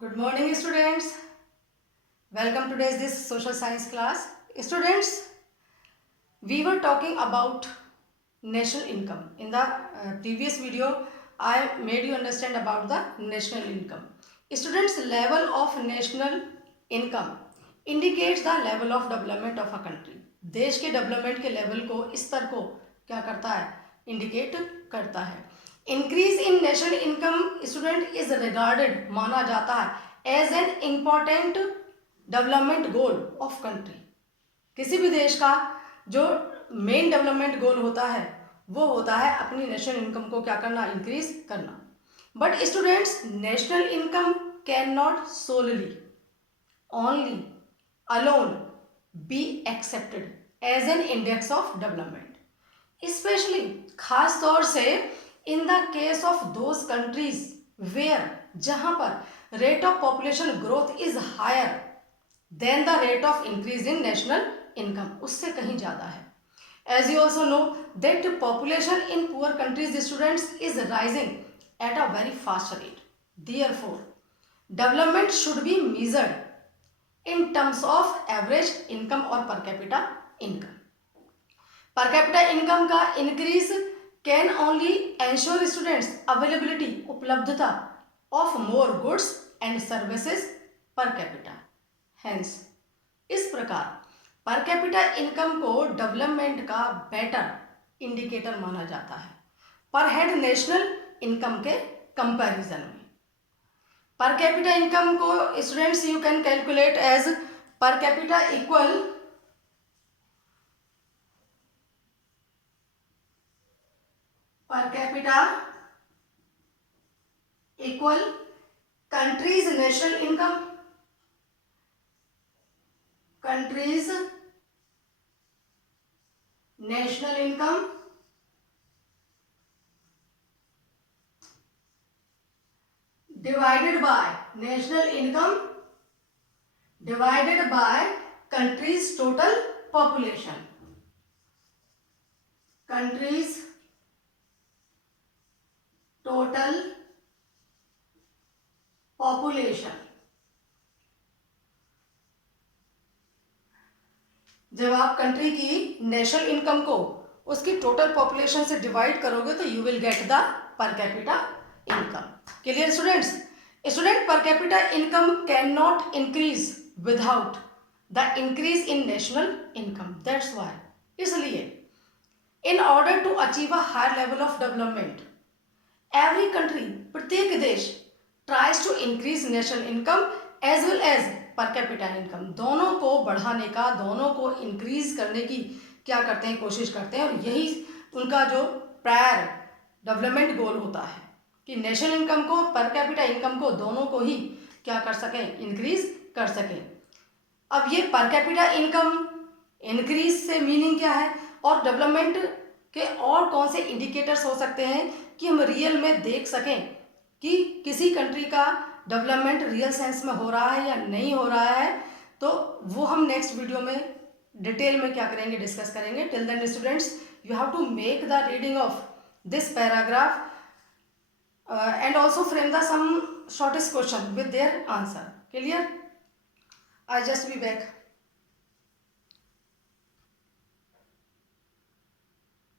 Good morning, students. Welcome to this social science class. Students, we were talking about national income. In the previous video, I made you understand about the national income. Students, level of national income indicates the level of development of a country. देश के development के level को, स्तर को क्या करता है, indicate करता है. Increase in national income students is regarded, माना जाता है as an important development goal of country. किसी भी देश का जो मेन डेवलपमेंट गोल होता है वो होता है अपनी नेशनल इनकम को क्या करना, इंक्रीज करना. But students, national income can not solely only alone be accepted as an index of development, especially खास तौर से in the case of those countries where, जहां पर rate of population growth is higher than the rate of increase in national income, उससे कहीं ज़्यादा है. As you also know that population in poor countries, students, is rising at a very fast rate. Therefore, development should be measured in terms of average income or per capita income. Per capita income का increase can only ensure students availability, उपलब्धता of more goods and services per capita. Hence, इस प्रकार per capita income को development का better indicator माना जाता है per head national income के कंपैरिजन में. पर कैपिटा इनकम को students you can calculate as per capita equal country's national income, country's national income divided by national income divided by country's total population. Country's total population. जब आप country की national income को उसकी total population से divide करोगे तो you will get the per capita income. Clear students? Student, per capita income can not increase without the increase in national income. That's why, इसलिए in order to achieve a higher level of development every country, प्रत्येक देश tries to increase national income as well as per capita income. दोनों को बढ़ाने का, दोनों को increase करने की क्या करते हैं, कोशिश करते हैं. और यही उनका जो प्रायर डेवलपमेंट गोल होता है कि नेशनल इनकम को, पर कैपिटा इनकम को, दोनों को ही क्या कर सकें, इंक्रीज कर सकें. अब ये पर कैपिटा इनकम इंक्रीज से मीनिंग क्या है और डेवलपमेंट के और कौन से इंडिकेटर्स हो सकते हैं कि हम रियल में देख सकें कि किसी कंट्री का डेवलपमेंट रियल सेंस में हो रहा है या नहीं हो रहा है, तो वो हम नेक्स्ट वीडियो में डिटेल में क्या करेंगे, डिस्कस करेंगे. Till then students, you have to make the reading of this paragraph and also frame the some shortest question with their answer. Clear? I just be back.